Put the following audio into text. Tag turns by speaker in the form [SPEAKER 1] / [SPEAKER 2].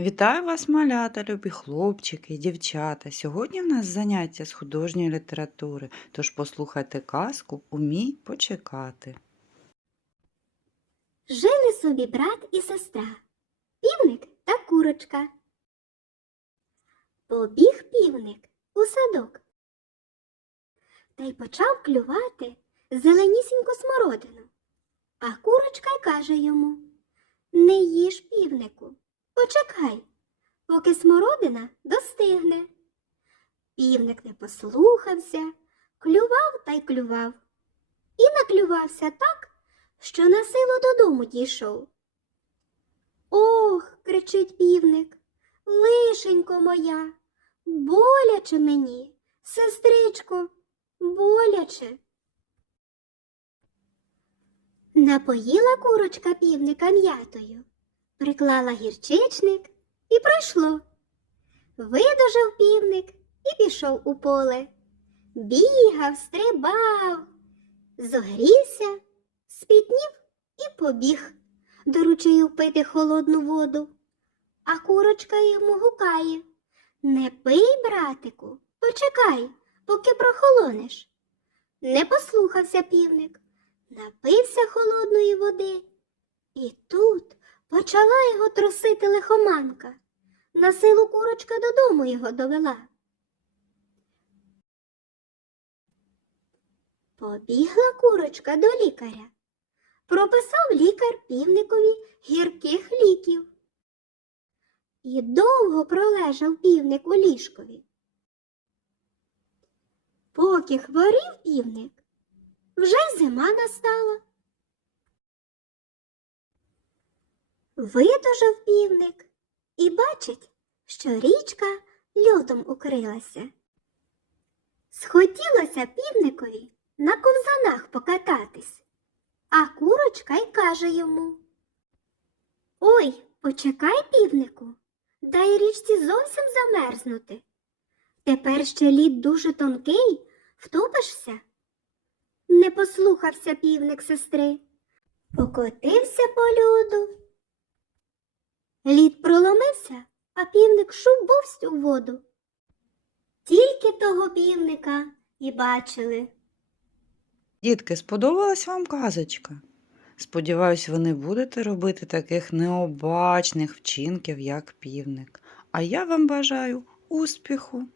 [SPEAKER 1] Вітаю вас, малята, любі хлопчики і дівчата. Сьогодні в нас заняття з художньої літератури, тож послухайте казку Умій почекати.
[SPEAKER 2] Жили собі брат і сестра, півник та курочка. Побіг півник у садок та й почав клювати зеленісіньку смородину. А курочка й каже йому Не їж півнику, почекай, поки смородина достигне. Півник не послухався, клював та й клював. І наклювався так, що на силу додому дійшов. Ох, кричить півник, лишенько моя, боляче мені, сестричко, боляче. Напоїла курочка півника м'ятою, приклала гірчичник і пройшло. Видужав півник і пішов у поле. Бігав, стрибав, зогрівся, спітнів і побіг до ручею пити холодну воду. А курочка йому гукає Не пий, братику, почекай, поки прохолонеш. Не послухався півник, напився холодної води. І тут почала його трусити лихоманка. На силу курочка додому його довела. Побігла курочка до лікаря. Прописав лікар півникові гірких ліків. І довго пролежав півник у ліжкові. Поки хворів півник, вже зима настала. Видужав півник і бачить, що річка льодом укрилася. Схотілося півникові на ковзанах покататись, а курочка й каже йому Ой, почекай, півнику, дай річці зовсім замерзнути. Тепер ще лід дуже тонкий, втопишся. Не послухався півник сестри, покотився по люду. Лід проломився, а півник шубовсть у воду. Тільки того півника і бачили.
[SPEAKER 1] Дітки, сподобалась вам казочка? Сподіваюсь, ви не будете робити таких необачних вчинків, як півник. А я вам бажаю успіху!